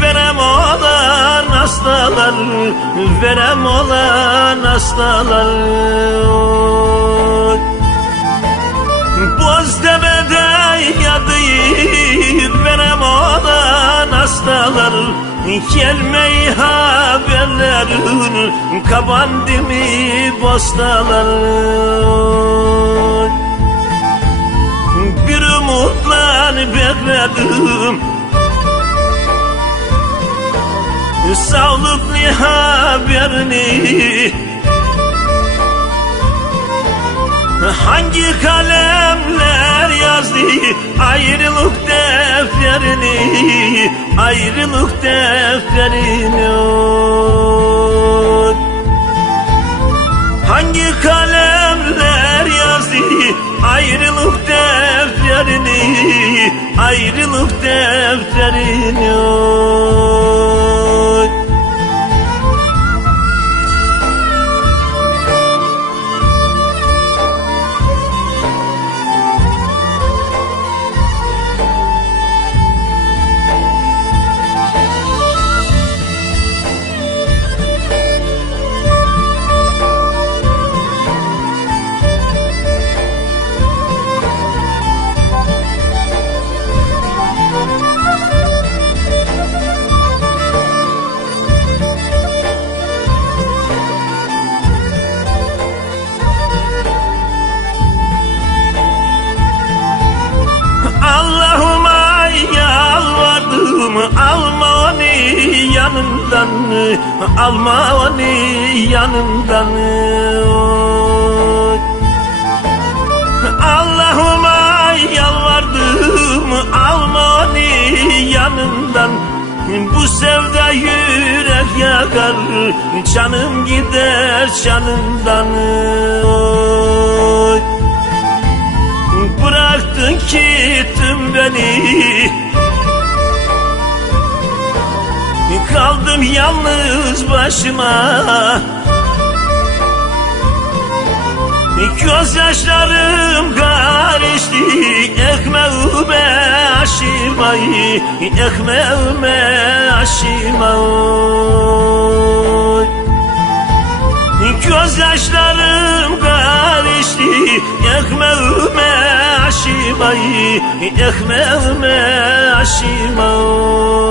verem olan hastalar verem olan hastalar. Boztepe'de yadı verem olan hastalar. Gelmeyi haberlerin kapandı mı bostalar. Bir umutla bekledim Sağlıklı haberini Hangi kalemler yazdı? Ayrılık defterini Ayrılık defterini Hangi kalemler yazdı? Ayrılık defterini Ayrılık defterini yalvardım alma onu yanımdan alma onu yanımdan. Allah'ıma yalvardım alma onu yanımdan. Bu sevda yürek yakar Canım gider canımdan. Bıraktın gittin beni Kaldım yalnız başıma. Gözyaşlarım karıştı ekmeğime aşımayı Ekmeğime aşımayı Gözyaşlarım karıştı ekmeğime aşımayı Ekmeğime aşımayı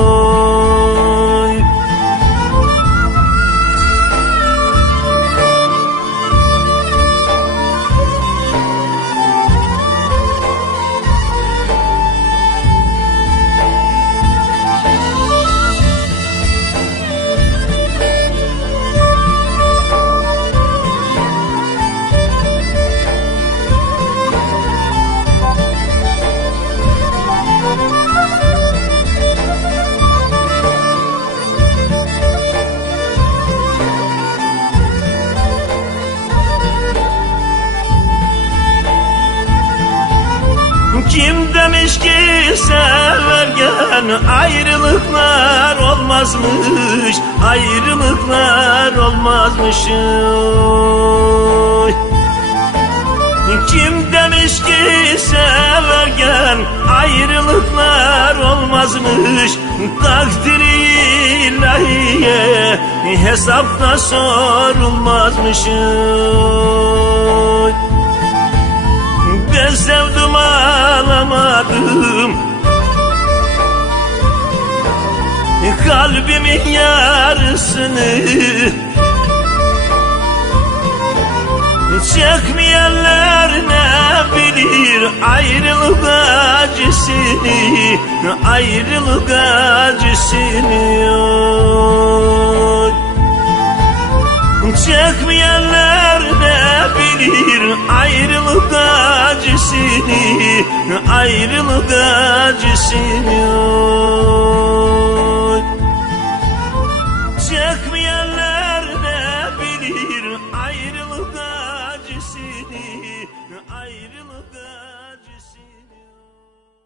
severken ayrılıklar olmazmış Ayrılıklar olmazmış Kim demiş ki severken ayrılıklar olmazmış Takdiri ilahiye hesapta sorulmazmış Kalbimin yarısını Çekmeyenler ne bilir ayrılık acısını Ayrılık acısını Çekmeyenler ne bilir ayrılık acısını Ayrılık acısını Çekmeyenler